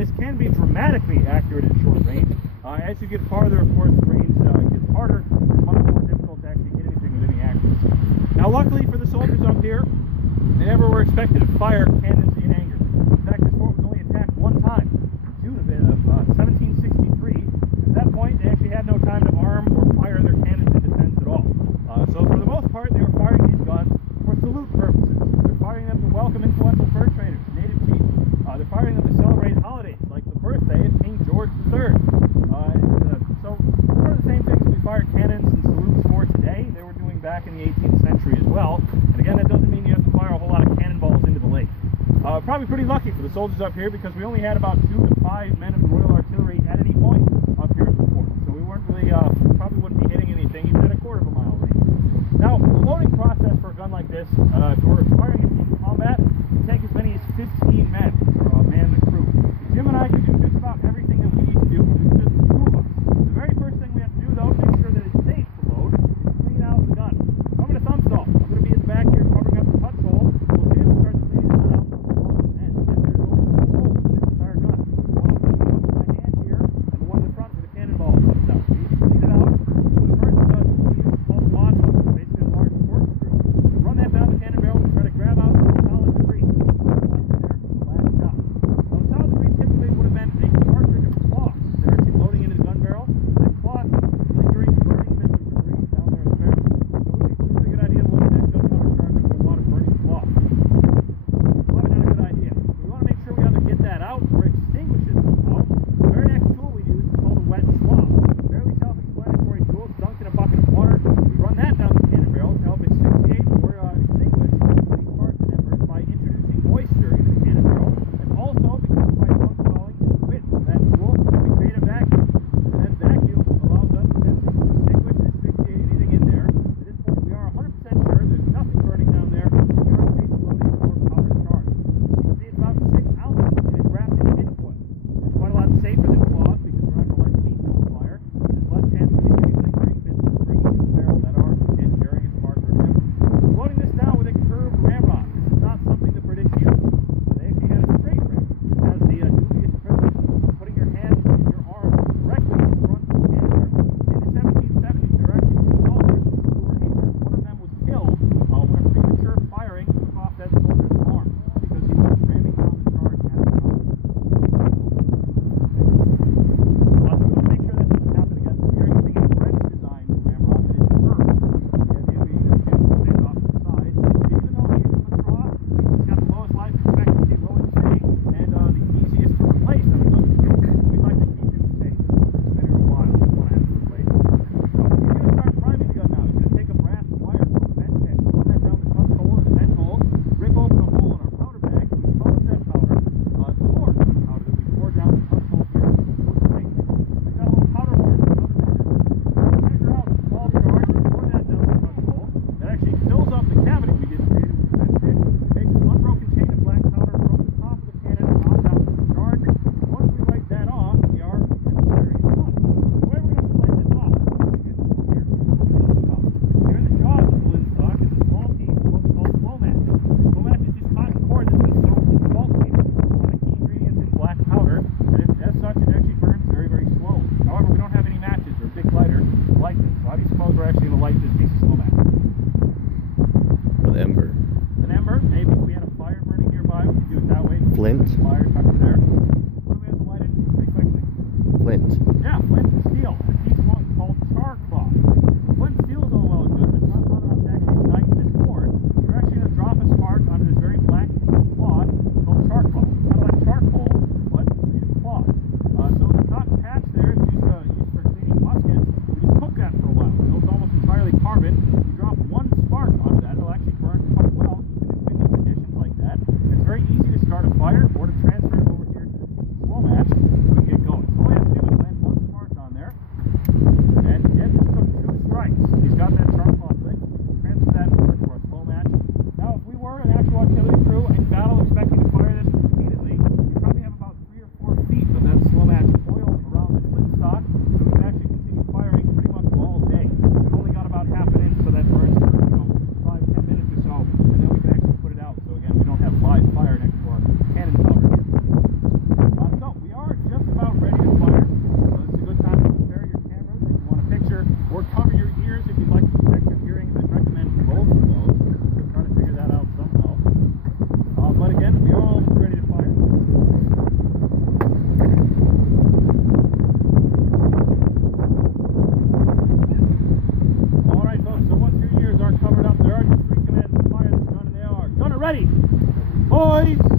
this can be dramatically accurate at short range. As you get farther, of course, the range gets harder and much more difficult to actually hit anything with any accuracy. Now, luckily for the soldiers up here, they never were expected to fire cannons in anger. In fact, this fort was only attacked one time in June of 1763. At that point, they actually had no time to arm or fire their cannons in defense at all. So for the most part, they were firing these guns for salute purposes. They're firing them to welcome influential fur traders, native chiefs. They're firing them to celebrate holidays like the birthday of King George III. So one of the same things we fire cannons and salutes for today, they were doing back in the 18th century as well. And again, that doesn't mean you have to fire a whole lot of cannonballs into the lake. Probably pretty lucky for the soldiers up here because we only had about 2 to 5 men of the Royal Artillery at any point up here at the fort. So we weren't really, probably wouldn't be hitting anything even at a quarter of a mile range. Now, the loading process for a gun like this, if we're firing it in combat, can take as many as 15 men to man the crew. Jim and I can do just about everything that we need to do with just the 2 of us. The very first thing we have to do, though, to make sure that it's safe to load, is clean out the gun. I'm going to thumb stall. I'm going to be in the back here covering up the touch hole. Well, Jim starts cleaning the gun out from the ball and there's only 2 holes in this entire gun. One of them comes with my hand here, and the one in the front where the cannonball comes out. We need to clean it out. The first tool we use is called a wad hook, basically a large corkscrew. Run that down the cannon barrel and try to grab out the solid debris that's left in there from the last shot. Ready? Boys.